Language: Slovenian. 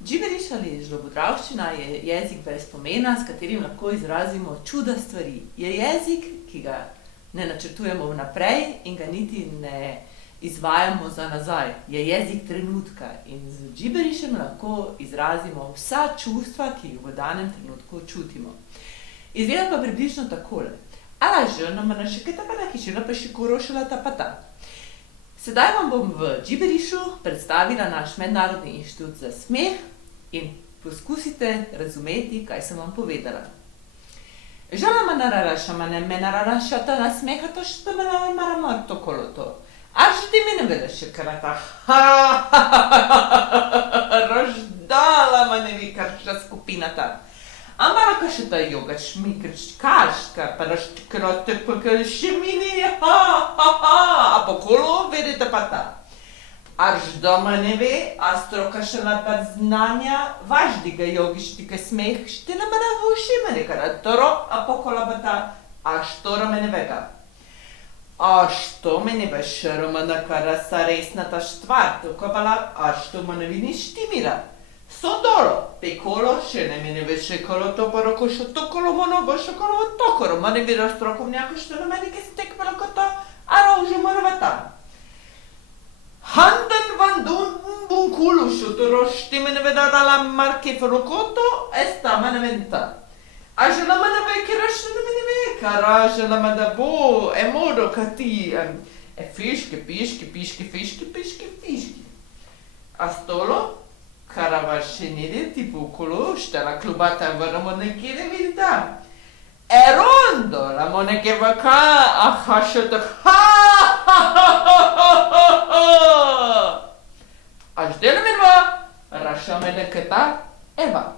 Giberiš ali žlobodravščina je jezik brez pomena, s katerim lahko izrazimo čuda stvari. Je jezik, ki ga ne načrtujemo vnaprej in ga niti ne izvajamo za nazaj. Je jezik trenutka in z giberišem lahko izrazimo vsa čustva, ki jih v danem trenutku čutimo. Izgleda pa približno takole. Sedaj vam bom v giberišu predstavila naš Mednarodni inštitut za smeh in poskusite razumeti, kaj sem vam povedala. Roždala ma ne vi karšta skupinata. Amara kašta joga šmikrč kaška, pa raštkrote pokašemini, a pokolo vedete pa ta. Arš doma ne ve, astro kašala pa znanja, važdiga jogištika smeh, štila ma na vuši mene karatoro, a pokola pa ta, a štora mene vega. A što mene veš romana karasa resnata štvartu kabala, a što ma ne vini štimira. Sondolo, pekolo, še ne mene veše kolo to poroko šo tokolo mono bošo kolo tokoro, ma ne vira strokovnjako što na mene ke stek veloko to, a rožu morovata. Handan van dun kulu šo to rošti mene vedala marke forokoto, esta ma ne venta. A žela ma ne veke rašta na mene veka, ražela ma da bo, modo kati, fiške, fiški. A stolo? Caravacenere tipo conosce la clubata va la monechia de verità. È rondo la monechia va qua a hasciato. Aș de la menua, rașa mele căta, Eva.